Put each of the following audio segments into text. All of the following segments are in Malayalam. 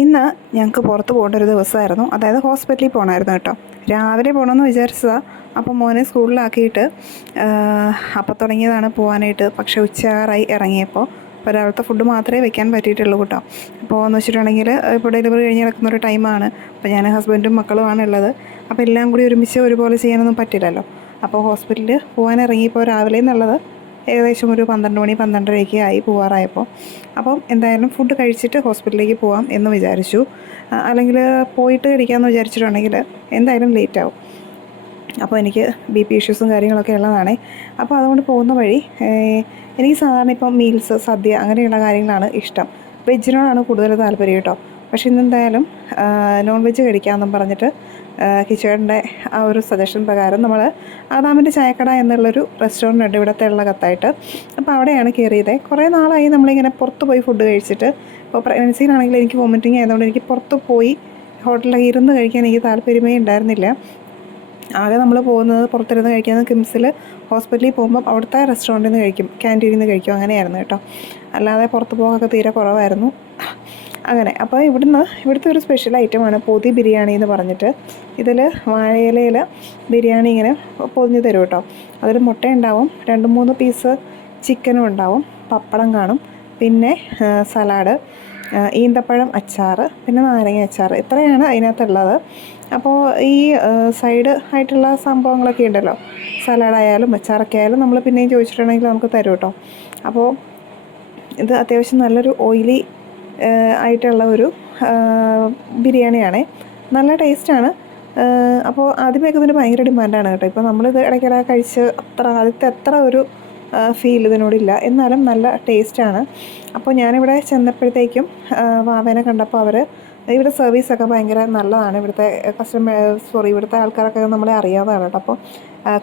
ഇന്ന് ഞങ്ങൾക്ക് പുറത്ത് പോകേണ്ട ഒരു ദിവസമായിരുന്നു. അതായത് ഹോസ്പിറ്റലിൽ പോകണമായിരുന്നു കേട്ടോ. രാവിലെ പോകണമെന്ന് വിചാരിച്ചതാണ് അപ്പോൾ മോനെ സ്കൂളിലാക്കിയിട്ട് അപ്പം തുടങ്ങിയതാണ് പോകാനായിട്ട് പക്ഷേ ഉച്ചയാറായി ഇറങ്ങിയപ്പോൾ അപ്പോൾ രാവിലത്തെ ഫുഡ് മാത്രമേ വെക്കാൻ പറ്റിയിട്ടുള്ളൂ കേട്ടോ. അപ്പോൾ എന്ന് വെച്ചിട്ടുണ്ടെങ്കിൽ ഇപ്പോൾ ഡെലിവറി കഴിഞ്ഞ് നടക്കുന്ന ഒരു ടൈമാണ് അപ്പോൾ ഞാൻ ഹസ്ബൻഡും മക്കളുമാണ് ഉള്ളത്. അപ്പോൾ എല്ലാം കൂടി ഒരുമിച്ച് ഒരുപോലെ ചെയ്യാനൊന്നും പറ്റില്ലല്ലോ. അപ്പോൾ ഹോസ്പിറ്റലിൽ പോകാൻ ഇറങ്ങിയപ്പോൾ രാവിലെ എന്നുള്ളത് ഏകദേശം ഒരു പന്ത്രണ്ട് മണി പന്ത്രണ്ടരയൊക്കെ ആയി പോവാറായപ്പോൾ. അപ്പം എന്തായാലും ഫുഡ് കഴിച്ചിട്ട് ഹോസ്പിറ്റലിലേക്ക് പോവാം എന്ന് വിചാരിച്ചു. അല്ലെങ്കിൽ പോയിട്ട് കഴിക്കാമെന്ന് വിചാരിച്ചിട്ടുണ്ടെങ്കിൽ എന്തായാലും ലേറ്റ് ആവും. അപ്പോൾ എനിക്ക് ബി പി ഇഷ്യൂസും കാര്യങ്ങളൊക്കെ ഉള്ളതാണേ. അപ്പോൾ അതുകൊണ്ട് പോകുന്ന വഴി എനിക്ക് സാധാരണ ഇപ്പം മീൽസ് സദ്യ അങ്ങനെയുള്ള കാര്യങ്ങളാണ് ഇഷ്ടം. വെജിനോടാണ് കൂടുതൽ താല്പര്യം കേട്ടോ. പക്ഷെ ഇന്നെന്തായാലും നോൺ വെജ് കഴിക്കാമെന്നും പറഞ്ഞിട്ട് കിച്ചേട്ടന്റെ ആ ഒരു സജഷൻ പ്രകാരം നമ്മൾ ആദാമിന്റെ ചായക്കട എന്നുള്ളൊരു റെസ്റ്റോറന്റ് ഉണ്ട് ഇവിടുത്തെ ഉള്ള കത്തായിട്ട്. അപ്പോൾ അവിടെയാണ് കയറിയത്. കുറേ നാളായി നമ്മളിങ്ങനെ പുറത്ത് പോയി ഫുഡ് കഴിച്ചിട്ട്. ഇപ്പോൾ പ്രഗ്നൻസിയിലാണെങ്കിൽ എനിക്ക് വോമിറ്റിംഗ് ആയതുകൊണ്ട് എനിക്ക് പുറത്ത് പോയി ഹോട്ടലിൽ ഇരുന്ന് കഴിക്കാൻ എനിക്ക് താല്പര്യമേ ഉണ്ടായിരുന്നില്ല. ആകെ നമ്മൾ പോകുന്നത് പുറത്തിരുന്ന് കഴിക്കുന്നത് കിംസിൽ ഹോസ്പിറ്റലിൽ പോകുമ്പം അവിടുത്തെ റെസ്റ്റോറന്റിൽ നിന്ന് കഴിക്കും ക്യാന്റീനിൽ നിന്ന് കഴിക്കും. അങ്ങനെയായിരുന്നു കേട്ടോ. അല്ലാതെ പുറത്ത് പോകാനൊക്കെ തീരെ കുറവായിരുന്നു. അങ്ങനെ അപ്പോൾ ഇവിടുന്ന് ഇവിടുത്തെ ഒരു സ്പെഷ്യൽ ഐറ്റമാണ് പൊതി ബിരിയാണി എന്ന് പറഞ്ഞിട്ട്. ഇതിൽ വാഴയിലയിൽ ബിരിയാണി ഇങ്ങനെ പൊതിഞ്ഞ് തരും കേട്ടോ അതിൽ മുട്ട ഉണ്ടാവും രണ്ട് മൂന്ന് പീസ് ചിക്കനും ഉണ്ടാവും പപ്പടം കാണും പിന്നെ സലാഡ് ഈന്തപ്പഴം അച്ചാർ പിന്നെ നാരങ്ങ അച്ചാർ ഇത്രയാണ് അതിനകത്തുള്ളത്. അപ്പോൾ ഈ സൈഡ് ആയിട്ടുള്ള സംഭവങ്ങളൊക്കെ ഉണ്ടല്ലോ. സലാഡായാലും അച്ചാറൊക്കെ ആയാലും നമ്മൾ പിന്നെയും ചോദിച്ചിട്ടുണ്ടെങ്കിൽ നമുക്ക് തരും കേട്ടോ അപ്പോൾ ഇത് അത്യാവശ്യം നല്ലൊരു ഓയിലി ആയിട്ടുള്ള ഒരു ബിരിയാണിയാണ്. നല്ല ടേസ്റ്റാണ്. അപ്പോൾ ആദ്യമൊക്കെ ഇതിന് ഭയങ്കര ഡിമാൻഡാണ് കേട്ടോ. ഇപ്പോൾ നമ്മളിത് ഇടയ്ക്കിടെ കഴിച്ച് അത്ര ആദ്യത്തെ അത്ര ഒരു ഫീൽ ഇതിനോടില്ല. എന്നാലും നല്ല ടേസ്റ്റാണ്. അപ്പോൾ ഞാനിവിടെ ചെന്നപ്പോഴത്തേക്കും വാവേനെ കണ്ടപ്പോൾ അവർ ഇവിടെ സർവീസൊക്കെ ഭയങ്കര നല്ലതാണ്. ഇവിടുത്തെ കസ്റ്റമർ സോറി ഇവിടുത്തെ ആൾക്കാരൊക്കെ നമ്മളെ അറിയാവുന്നതാണ് കേട്ടോ. അപ്പോൾ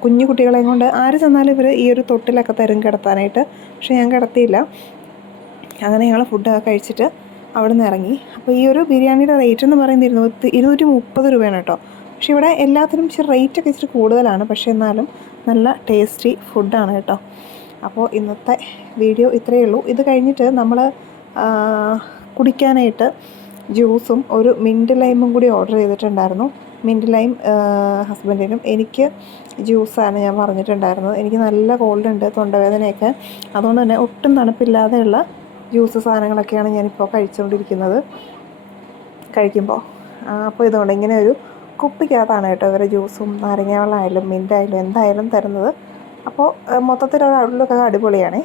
കുഞ്ഞു കുട്ടികളെയും കൊണ്ട് ആര് ചെന്നാലും ഇവർ ഈ ഒരു തൊട്ടിലൊക്കെ തരും കിടത്താനായിട്ട്. പക്ഷേ ഞാൻ കിടത്തിയില്ല. അങ്ങനെ ഞങ്ങൾ ഫുഡൊക്കെ കഴിച്ചിട്ട് അവിടെ നിന്ന് ഇറങ്ങി. അപ്പോൾ ഈ ഒരു ബിരിയാണിയുടെ റേറ്റ് എന്ന് പറയുന്നത് ഇരുന്നൂറ്റി ഇരുന്നൂറ്റി മുപ്പത് രൂപയാണ് കേട്ടോ. പക്ഷേ ഇവിടെ എല്ലാത്തിനും ഇച്ചിരി റേറ്റൊക്കെ ഇച്ചിരി കൂടുതലാണ്. പക്ഷേ എന്നാലും നല്ല ടേസ്റ്റി ഫുഡാണ് കേട്ടോ. അപ്പോൾ ഇന്നത്തെ വീഡിയോ ഇത്രയേ ഉള്ളൂ. ഇത് കഴിഞ്ഞിട്ട് നമ്മൾ കുടിക്കാനായിട്ട് ജ്യൂസും ഒരു മിന്റ് ലൈമും കൂടി ഓർഡർ ചെയ്തിട്ടുണ്ടായിരുന്നു. മിന്റ് ലൈം ഹസ്ബൻഡിനും എനിക്ക് ജ്യൂസാണ് ഞാൻ പറഞ്ഞിട്ടുണ്ടായിരുന്നത്. എനിക്ക് നല്ല കോൾഡ് ഉണ്ട് തൊണ്ടവേദനയൊക്കെ. അതുകൊണ്ട് തന്നെ ഒട്ടും തണുപ്പില്ലാതെയുള്ള ജ്യൂസ് സാധനങ്ങളൊക്കെയാണ് ഞാനിപ്പോൾ കഴിച്ചുകൊണ്ടിരിക്കുന്നത് കഴിക്കുമ്പോൾ അപ്പോൾ ഇതുകൊണ്ട് ഇങ്ങനെ ഒരു കുപ്പിക്കകത്താണ് കേട്ടോ ഇവരെ ജ്യൂസും നാരങ്ങ വെള്ളമായാലും മിന്റായാലും എന്തായാലും തരുന്നത്. അപ്പോൾ മൊത്തത്തിലുള്ള ഔട്ട്ലുക്കൊക്കെ അടിപൊളിയാണേ.